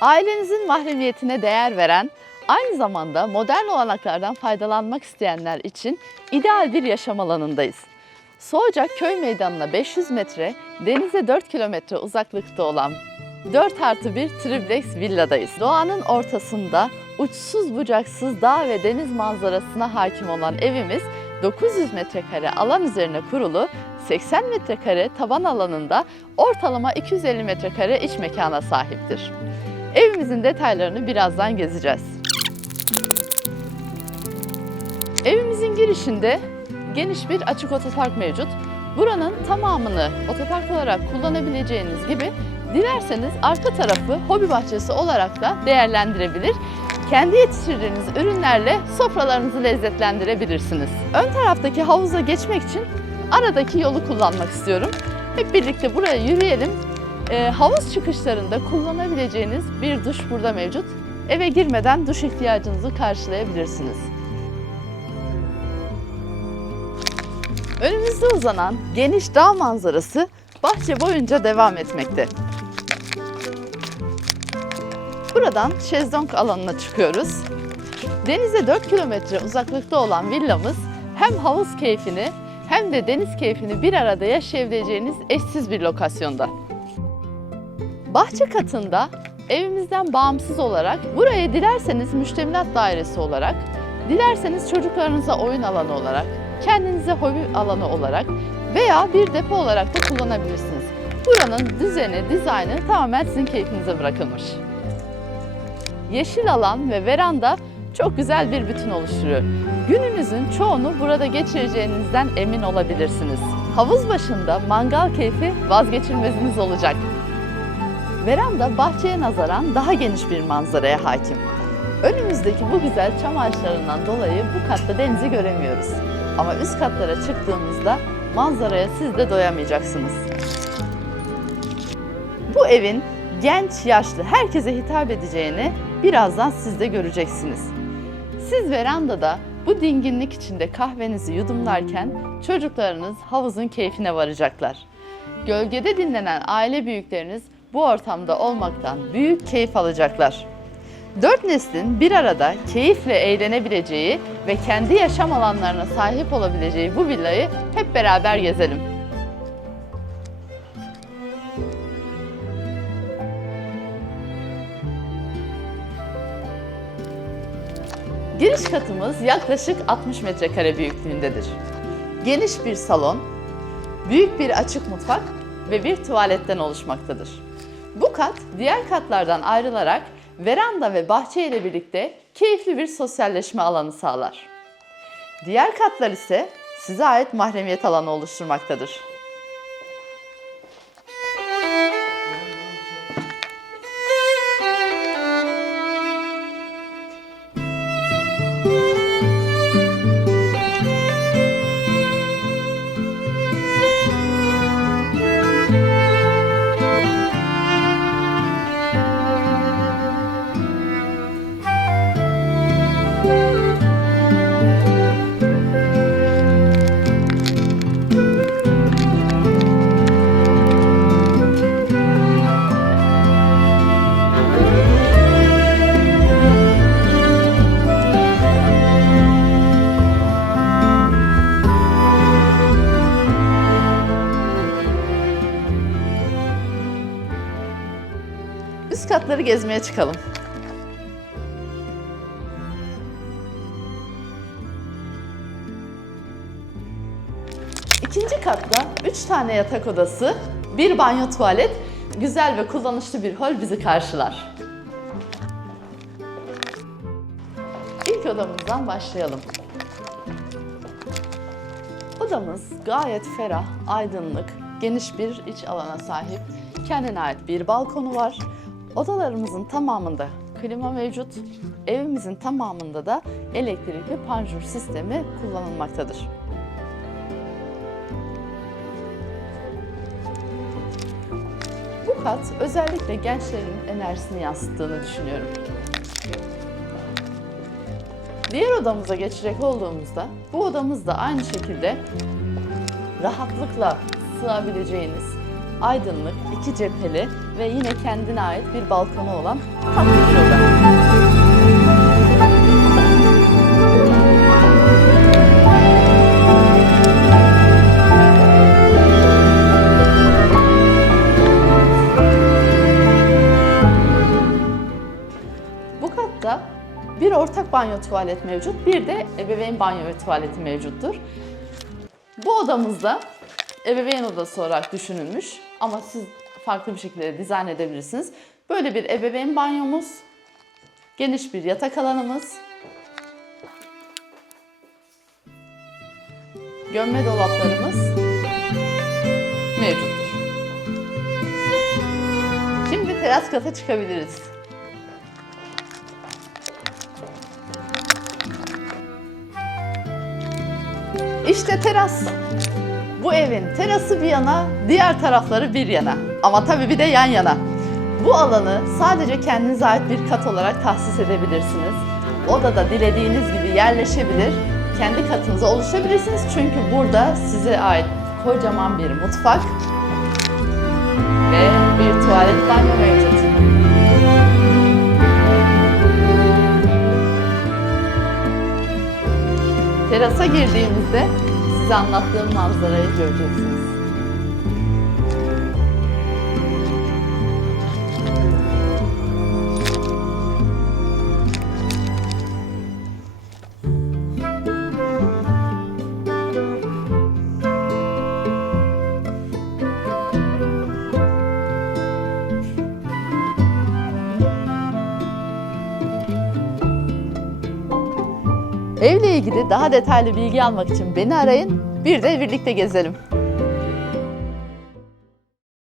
Ailenizin mahremiyetine değer veren, aynı zamanda modern olanaklardan faydalanmak isteyenler için ideal bir yaşam alanındayız. Soğucak Köy Meydanı'na 500 metre, denize 4 kilometre uzaklıkta olan 4 artı 1 triplex villadayız. Doğanın ortasında uçsuz bucaksız dağ ve deniz manzarasına hakim olan evimiz 900 metrekare alan üzerine kurulu 80 metrekare taban alanında ortalama 250 metrekare iç mekana sahiptir. Evimizin detaylarını birazdan gezeceğiz. Evimizin girişinde geniş bir açık otopark mevcut. Buranın tamamını otopark olarak kullanabileceğiniz gibi dilerseniz arka tarafı hobi bahçesi olarak da değerlendirebilir. Kendi yetiştirdiğiniz ürünlerle sofralarınızı lezzetlendirebilirsiniz. Ön taraftaki havuza geçmek için aradaki yolu kullanmak istiyorum. Hep birlikte buraya yürüyelim. Ee, havuz çıkışlarında kullanabileceğiniz bir duş burada mevcut. Eve girmeden duş ihtiyacınızı karşılayabilirsiniz. Önümüzde uzanan geniş dağ manzarası bahçe boyunca devam etmekte. Buradan şezlong alanına çıkıyoruz. Denize 4 kilometre uzaklıkta olan villamız hem havuz keyfini hem de deniz keyfini bir arada yaşayabileceğiniz eşsiz bir lokasyonda. Bahçe katında evimizden bağımsız olarak burayı dilerseniz müştemilat dairesi olarak, dilerseniz çocuklarınıza oyun alanı olarak, kendinize hobi alanı olarak veya bir depo olarak da kullanabilirsiniz. Buranın düzeni, dizaynı tamamen sizin keyfinize bırakılmış. Yeşil alan ve veranda çok güzel bir bütün oluşturuyor. Gününüzün çoğunu burada geçireceğinizden emin olabilirsiniz. Havuz başında mangal keyfi vazgeçilmeziniz olacak. Veranda bahçeye nazaran daha geniş bir manzaraya hakim. Önümüzdeki bu güzel çam ağaçlarından dolayı bu katta denizi göremiyoruz. Ama üst katlara çıktığımızda manzaraya siz de doyamayacaksınız. Bu evin genç, yaşlı, herkese hitap edeceğini birazdan siz de göreceksiniz. Siz verandada bu dinginlik içinde kahvenizi yudumlarken çocuklarınız havuzun keyfine varacaklar. Gölgede dinlenen aile büyükleriniz bu ortamda olmaktan büyük keyif alacaklar. Dört neslin bir arada keyifle eğlenebileceği ve kendi yaşam alanlarına sahip olabileceği bu villayı hep beraber gezelim. Giriş katımız yaklaşık 60 metrekare büyüklüğündedir. Geniş bir salon, büyük bir açık mutfak ve bir tuvaletten oluşmaktadır. Bu kat diğer katlardan ayrılarak veranda ve bahçe ile birlikte keyifli bir sosyalleşme alanı sağlar. Diğer katlar ise size ait mahremiyet alanı oluşturmaktadır. Katları gezmeye çıkalım. İkinci katta 3 tane yatak odası, bir banyo tuvalet, güzel ve kullanışlı bir hol bizi karşılar. İlk odamızdan başlayalım. Odamız gayet ferah, aydınlık, geniş bir iç alana sahip. Kendine ait bir balkonu var. Odalarımızın tamamında klima mevcut. Evimizin tamamında da elektrikli panjur sistemi kullanılmaktadır. Bu kat özellikle gençlerin enerjisini yansıttığını düşünüyorum. Diğer odamıza geçecek olduğumuzda bu odamız da aynı şekilde rahatlıkla sığabileceğiniz aydınlık, iki cepheli ve yine kendine ait bir balkonu olan tatlı bir oda. Bu katta bir ortak banyo tuvalet mevcut, bir de ebeveyn banyo ve tuvaleti mevcuttur. Bu odamızda ebeveyn odası olarak düşünülmüş ama siz farklı bir şekilde dizayn edebilirsiniz. Böyle bir ebeveyn banyomuz, geniş bir yatak alanımız, gömme dolaplarımız mevcuttur. Şimdi teras kata çıkabiliriz. İşte teras. Bu evin terası bir yana, diğer tarafları bir yana. Ama tabii bir de yan yana. Bu alanı sadece kendinize ait bir kat olarak tahsis edebilirsiniz. Odada dilediğiniz gibi yerleşebilir, kendi katınıza oluşabilirsiniz. Çünkü burada size ait kocaman bir mutfak ve bir tuvalet banyo mevcut. Terasa girdiğimizde size anlattığım manzarayı göreceksiniz. Evle ilgili daha detaylı bilgi almak için beni arayın. Bir de birlikte gezelim.